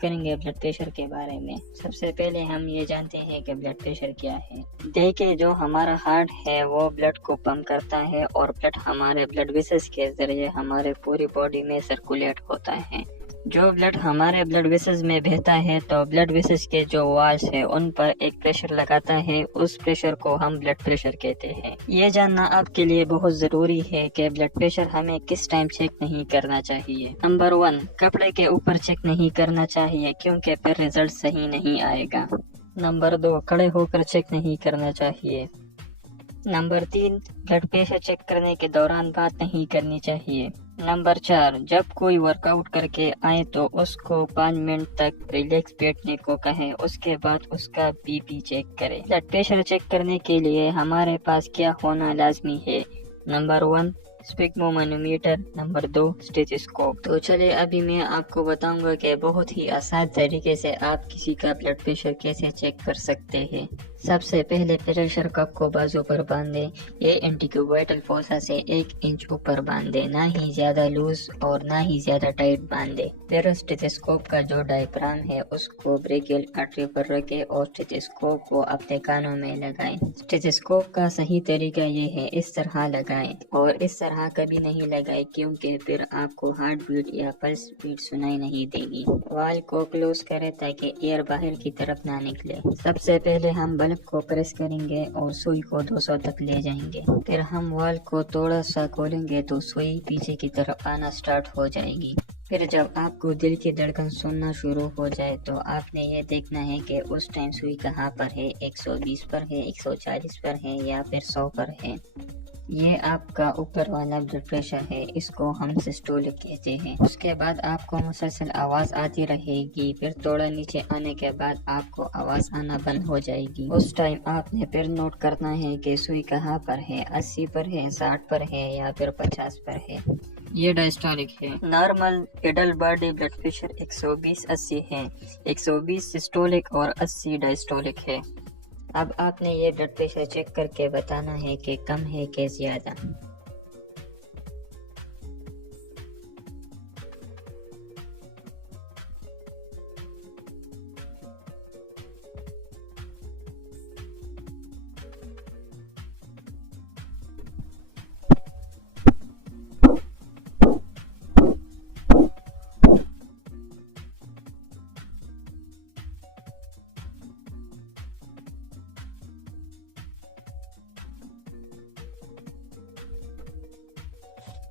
کریں گے blood pressure کے بارے میں۔ سب سے پہلے ہم یہ جانتے ہیں کہ بلڈ پریشر کیا ہے۔ دیکھیں جو ہمارا ہارٹ ہے وہ بلڈ کو پمپ کرتا ہے اور بلڈ ہمارے بلڈ ویسلز کے ذریعے ہمارے پوری باڈی میں سرکولیٹ ہوتا ہے۔ جو بلڈ ہمارے بلڈ ویسلز میں بہتا ہے تو بلڈ ویسلز کے جو والز ہیں ان پر ایک پریشر لگاتا ہے، اس پریشر کو ہم بلڈ پریشر کہتے ہیں۔ یہ جاننا آپ کے لیے بہت ضروری ہے کہ بلڈ پریشر ہمیں کس ٹائم چیک نہیں کرنا چاہیے۔ نمبر 1، کپڑے کے اوپر چیک نہیں کرنا چاہیے کیونکہ پھر رزلٹ صحیح نہیں آئے گا۔ نمبر 2، کھڑے ہو کر چیک نہیں کرنا چاہیے۔ نمبر 3، بلڈ پریشر چیک کرنے کے دوران بات نہیں کرنی چاہیے۔ نمبر 4، جب کوئی ورک آؤٹ کر کے آئے تو اس کو 5 منٹ تک ریلیکس بیٹھنے کو کہیں، اس کے بعد اس کا بی پی چیک کرے۔ بلڈ پریشر چیک کرنے کے لیے ہمارے پاس کیا ہونا لازمی ہے؟ Number 1، sphygmomanometer, number 2، stethoscope. تو چلے ابھی میں آپ کو بتاؤں گا کہ بہت ہی آسان طریقے سے آپ کسی کا بلڈ پریشر کیسے چیک کر سکتے ہیں۔ سب سے پہلے پریشر کپ کو بازو پر باندھیں، یہ انٹیکووائٹل فوسا سے 1 انچ اوپر باندھیں، نہ ہی زیادہ لوز اور نہ ہی زیادہ ٹائٹ باندھیں۔ پھر اسٹیتھوسکوپ کا جو ڈائفرام ہے اس کو بریکیل آرٹری پر رکھیں اور اسٹیتھوسکوپ کو اپنے کانوں میں لگائیں۔ اسٹیتھوسکوپ کا صحیح طریقہ یہ ہے اس طرح لگائیں اور اس طرح کبھی نہیں لگائیں کیونکہ پھر آپ کو ہارٹ بیٹ یا پلس بیٹ سنائی نہیں دے گی۔ وال کو کلوز کریں تاکہ ایئر باہر کی طرف نہ نکلے۔ سب سے پہلے ہم بلب کو پریس کریں گے اور سوئی کو 200 تک لے جائیں گے۔ پھر ہم وال کو تھوڑا سا کھولیں گے تو سوئی پیچھے کی طرف آنا سٹارٹ ہو جائے گی۔ پھر جب آپ کو دل کی دھڑکن سننا شروع ہو جائے تو آپ نے یہ دیکھنا ہے کہ اس ٹائم سوئی کہاں پر ہے، 120 پر ہے، 140 پر ہے یا پھر 100 پر ہے۔ یہ آپ کا اوپر والا بلڈ پریشر ہے، اس کو ہم سسٹولک کہتے ہیں۔ اس کے بعد آپ کو مسلسل آواز آتی رہے گی، پھر تھوڑا نیچے آنے کے بعد آپ کو آواز آنا بند ہو جائے گی۔ اس ٹائم آپ نے پھر نوٹ کرنا ہے کہ سوئی کہاں پر ہے، 80 پر ہے، 60 پر ہے یا پھر 50 پر ہے۔ یہ ڈائسٹولک ہے۔ Normal adult body blood pressure 120/80 ہے، 120 سسٹولک اور 80 ڈائسٹولک ہے۔ اب آپ نے یہ بلڈ پریشر چیک کر کے بتانا ہے کہ کم ہے کہ زیادہ۔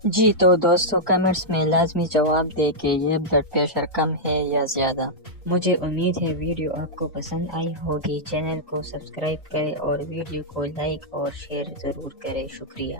جی تو دوستو کمنٹس میں لازمی جواب دے کہ یہ بلڈ پریشر کم ہے یا زیادہ۔ مجھے امید ہے ویڈیو آپ کو پسند آئی ہوگی۔ چینل کو سبسکرائب کریں اور ویڈیو کو لائک اور شیئر ضرور کریں۔ شکریہ۔